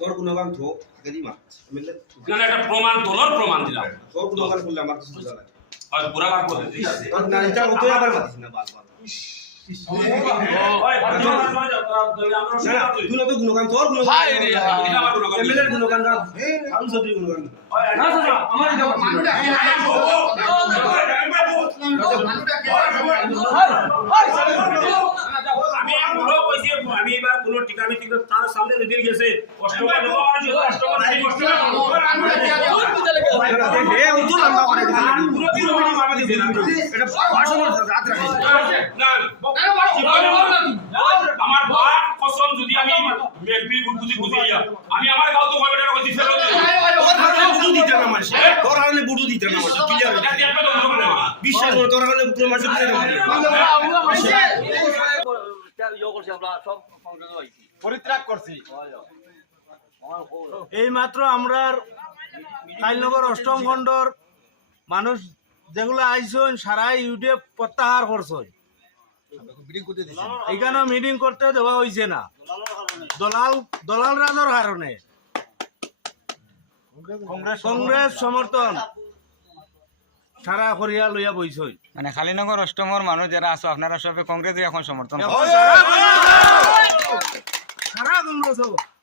তোৰ গুণগান ধোক থাকে দি মাত মানে এটা প্ৰমাণ দলৰ প্ৰমাণ দিলা তোৰ গুণগান বুলি আমাক কিছু বুজা নাই হয় পুৰা বাক কৰে ঠিক আছে তই নাই তই আবার মাতিছ না বাল বাল আমাৰ ঠিকানি ঠিক তার সামনে রেডি গেছে আমার কসম যদি আমি মেঘবির বুটবুজি বুঝে আমি আমার গাও তো কবে টাকা দিতে বিশ্বাস করো তোর হলে মাসে দিতে এই মাত্র আমরা কাইলনগর অষ্টম খণ্ডর মানুষ যেগুলো আইসন সারাই ইউটিউব প্রত্যাহার করছে এখানে মিটিং করতে দেওয়া হয়েছে না দলাল দলাল রাজর কারণে কংগ্রেস সমর্থন সারা হরিয়া লইয়া বইছ মানে খালিনগর অষ্টমর মানুষ যারা আছো আপনারা সবাই কংগ্রেস এখন সমর্থন সারা কংগ্রেস